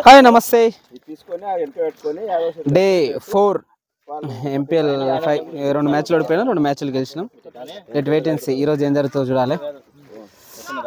Hi నమస్తే. Day 4 MPL 5 2 మ్యాచ్లు ఓడిపోయినా 2 మ్యాచ్లు గెలిచినాం. లెట్ వెయిట్ అండ్ సీ ఈరోజు ఏం జరుగుతుందో చూడాలి.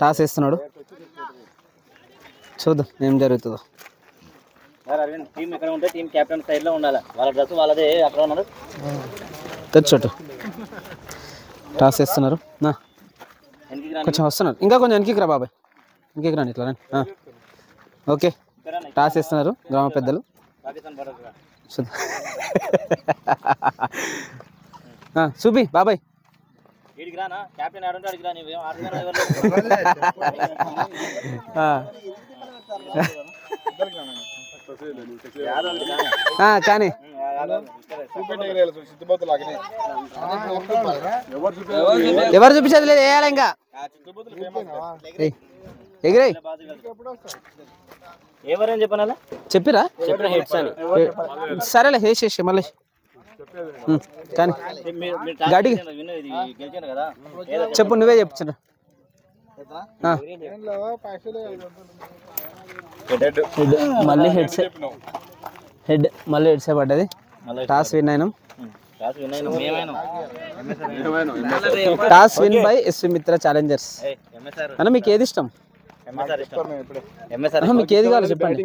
టాస్ వేస్తున్నాడు, చూద్దాం ఏం జరుగుతుందో. తెచ్చోటు టాస్ వేస్తున్నారు. కొంచెం వస్తున్నారు, ఇంకా కొంచెం వెనక్కి రా బాబాయ్, వెనక్కి రాని ఇట్లా రండి. ఓకే, టాస్ వేస్తున్నారు గ్రామ పెద్దలు. చూపి బాబాయ్. కానీ ఎవరు చూపించేది లేదు, వేయాలి ఇంకా ఎగిరాయి. ఎవరని చెప్పనా చెప్పిరా? సరేలే వేసేసి మళ్ళీ కానీ గాడి చెప్పు, నువ్వే చెప్తున్నా. మళ్ళీ హెడ్ మళ్ళీ హెడ్సే పడ్డది. టాస్ విన్ అయినాం. టాస్ విన్ బై ఎస్వి మిత్ర ఛాలెంజర్స్. అన్న మీకు ఏది ఇష్టం? మీకు ఏది కావాలి చెప్పండి.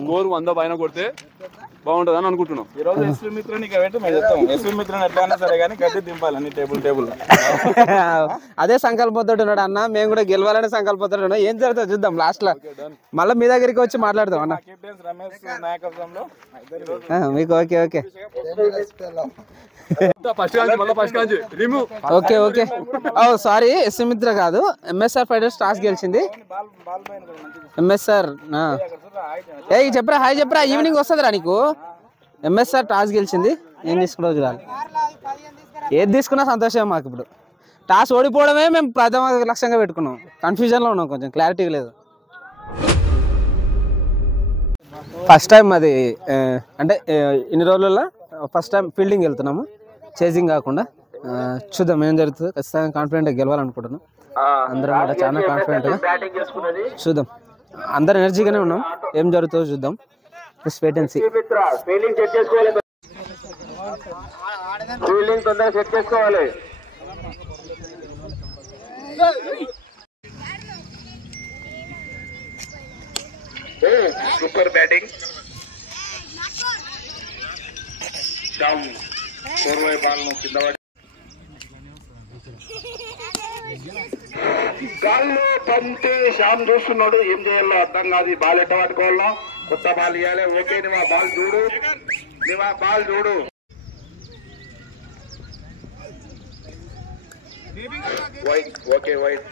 స్కోర్ 100 పైన కొడితే బాగుంటుంది అని అనుకుంటున్నాం. ఈ రోజు ఎస్వి మిత్రుని పెట్టి మేము చెప్తాం. ఎస్వి మిత్రుని ఎట్లయినా సరే కానీ గడ్డి దింపాలని టేబుల్ అదే సంకల్పంతో ఉన్నాడు అన్న. మేము కూడా గెలవాలనే సంకల్పంతో ఉన్నాం. ఏం జరుగుతుందో చూద్దాం లాస్ట్ లో. మళ్ళీ మీ దగ్గరికి వచ్చి మాట్లాడదాం అన్న. రమేష్ నాయకత్వంలో మీకు okay okay okay okay. Sorry, SV Mitra కాదు, ఎంఎస్ఆర్ ఫైటర్స్ టాస్ గెలిచింది. ఎంఎస్ఆర్ ఏ చెప్పరా, హాయ్ చెప్పరా. ఈవినింగ్ వస్తుందిరా నీకు. ఎంఎస్ఆర్ టాస్ గెలిచింది. ఏం తీసుకున్నావు చూడాలి. ఏది తీసుకున్నా సంతోషం మాకు. ఇప్పుడు టాస్ ఓడిపోవడమే మేము ప్రథమ లక్ష్యంగా పెట్టుకున్నాం. కన్ఫ్యూజన్లో ఉన్నాం, కొంచెం క్లారిటీ లేదు. ఫస్ట్ టైం అది అంటే ఇన్ని రోజుల్లో ఫస్ట్ టైం ఫీల్డింగ్ వెళ్తున్నాము, చేజింగ్ కాకుండా. చూద్దాం ఏం జరుగుతుందో. ఖచ్చితంగా కాన్ఫిడెంట్గా గెలవాలనుకుంటున్నాం. అందరం కూడా చాలా కాన్ఫిడెంట్గా చూద్దాం. అందరు ఎనర్జీగానే ఉన్నాం. ఏం జరుగుతుందో చూద్దాం. Just wait and see. Super batting. Down 4 ball ను కింద పడి గాల్లో పంటే శ్యామ్ చూస్తున్నాడు. ఏం చేయాలో అర్థం కాదు. ఈ బాల్ ఎట్ట పట్టుకోవాలో. కొత్త బాల్ ఇవ్వాలి. ఓకే, నువ్వు ఆ బాల్ చూడు, వైట్. Okay white.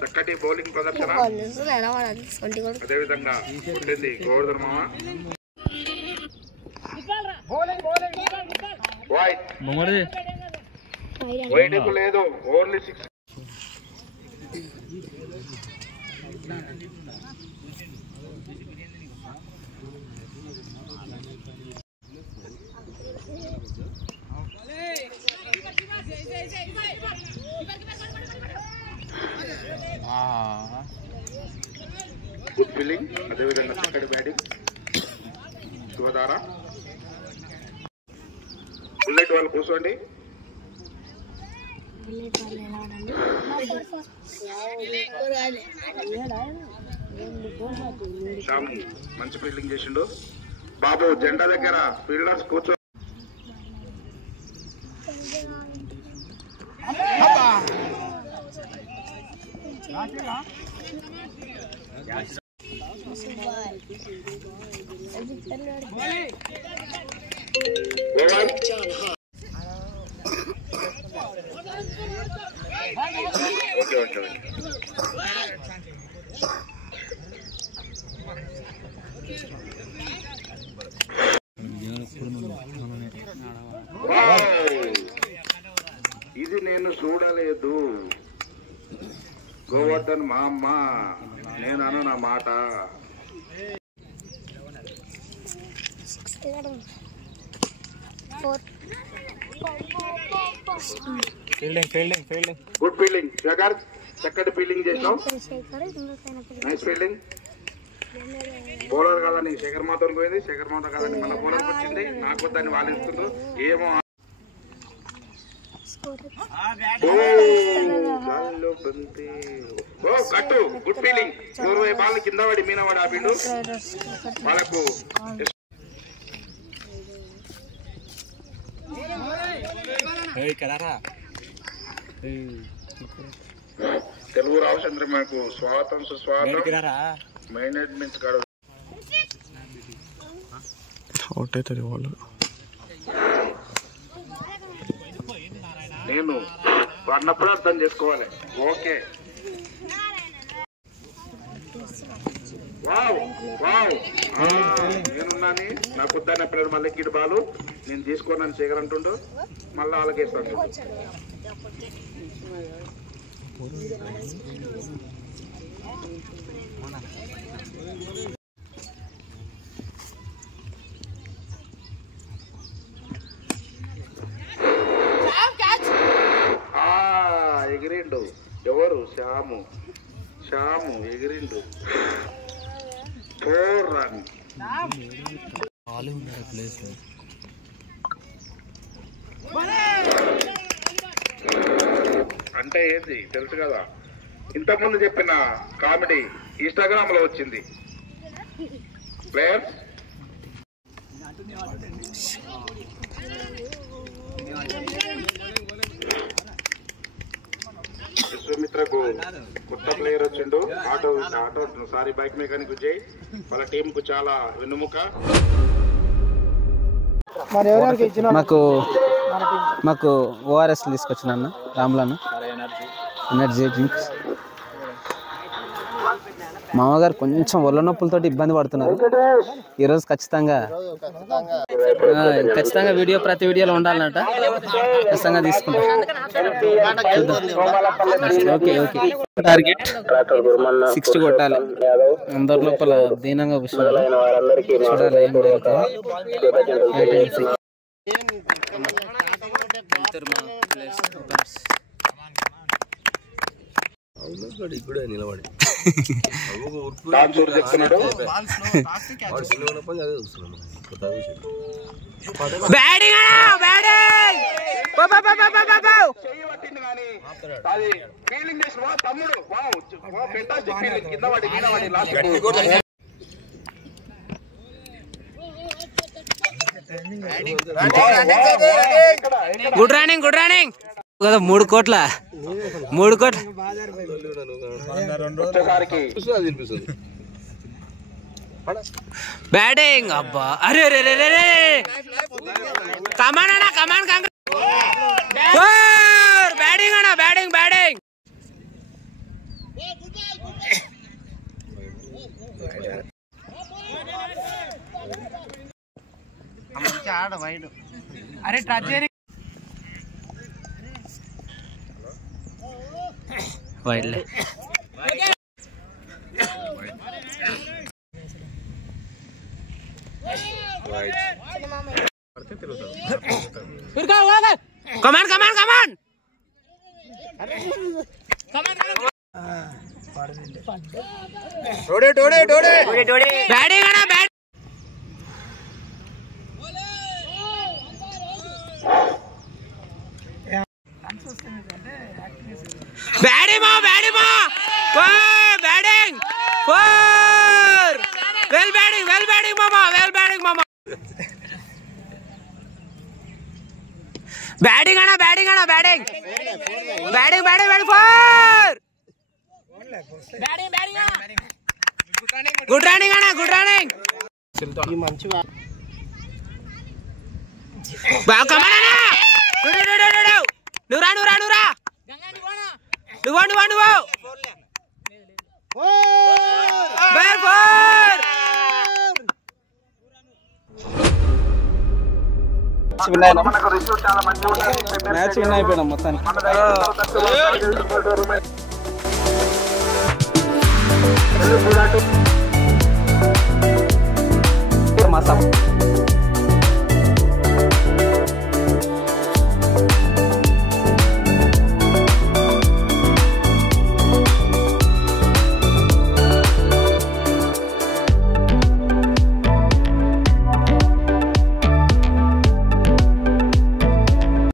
చక్కటి బౌలింగ్ ప్రదర్శన. అదేవిధంగా ఉంటుంది గోవర్ధన్ మామ. వైట్ లేదు, ఓన్లీ 6. Good feeling. అదేవిధంగా చక్కటి బ్యాటింగ్. శివధార. బుల్లెట్ వాళ్ళు కూర్చోండి. శ్యామ్ మంచి ఫీల్డింగ్ చేసిండు. బాబు జెండా దగ్గర ఫీల్డర్స్ కూర్చో. ఓకే కొట్టద్దని మా అమ్మ, నేను అను నా మాట. గుడ్ ఫీల్డింగ్ శేఖర్, చక్కటి ఫీల్డింగ్ చేసావు, నైస్ ఫీల్డింగ్. బౌలర్ కాదని శేఖర్ మాతోని పోయింది, శేఖర్ మాత కాదని మన బౌలర్కి వచ్చింది, నాకు దాన్ని వాళ్ళు ఇస్తున్నారు ఏమో. కట్టు గుడ్ ఫీలింగ్. 20 బాల్ కింద పడి మీన పడి ఆపిండు వాళ్ళకు. తెలుగు రామచంద్రమ్మకు స్వాగతం సుస్వాగతం. మేనేజ్మెంట్ కాడ అవుట్ అవుతుంది వాళ్ళు. నేను అన్నప్పుడు అర్థం చేసుకోవాలి. ఓకే వావ్ వావ్, నేనున్నాని నాకు వద్దన్న పిల్లలు మళ్ళీ గిడి బాలు నేను తీసుకోనని శేఖర్ అంటుండు, మళ్ళీ అలాగేస్తాను. ఎగిరిండు ఎవరు? శ్యాము. శ్యాము ఎగిరిండు. 4 రన్. అంటే ఏంటి తెలుసు కదా, ఇంతకుముందు చెప్పిన కామెడీ ఇన్స్టాగ్రామ్ లో వచ్చింది. ప్లేయర్స్ విశ్వమిత్రకు కొత్త ప్లేయర్ వచ్చిండు. Auto sorry bike mechanic Vijay వాళ్ళ టీం కు చాలా వెన్నుముక. మాకు ఓఆర్ఎస్ తీసుకొచ్చిన అన్న రామ్లాను ఎనర్జీ డ్రింక్స్. మామగారు కొంచెం ఒళ్ళ నొప్పులతో ఇబ్బంది పడుతున్నారు. ఈరోజు ఖచ్చితంగా వీడియో ప్రతి వీడియోలో ఉండాలన్నట. ఖచ్చితంగా తీసుకుంటాం. Okay okay. టార్గెట్ 60 కొట్టాలి. అందరి లోపల దీనంగా కూర్చోవాలి. చూడాలి ఏం జరుగుతుందో. నిలబడి గుడ్ రన్నింగ్ గుడ్ రన్నింగ్ కదా. 3 కోట్ల బ్యాటింగ్. అబ్బా అరే అరే అరే కమాన్ అన్న కమాన్ బ్యాటింగ్ అన్న బ్యాటింగ్ బ్యాటింగ్. అరే టచ్ వైడ్ కమాన్ కమాన్ కమాన్ బ్యాటింగ్ అన్న bat. Batting batting four. Well batting మామా మామా. బ్యాటింగ్ అన్న బ్యాటింగ్ ఫోర్. గుడ్ రన్నింగ్ అన్న గుడ్ రన్నింగ్. కమాన్ అన్న నువ్వు మ్యాచ్ విన్ అయిపోయినాం మొత్తానికి. మా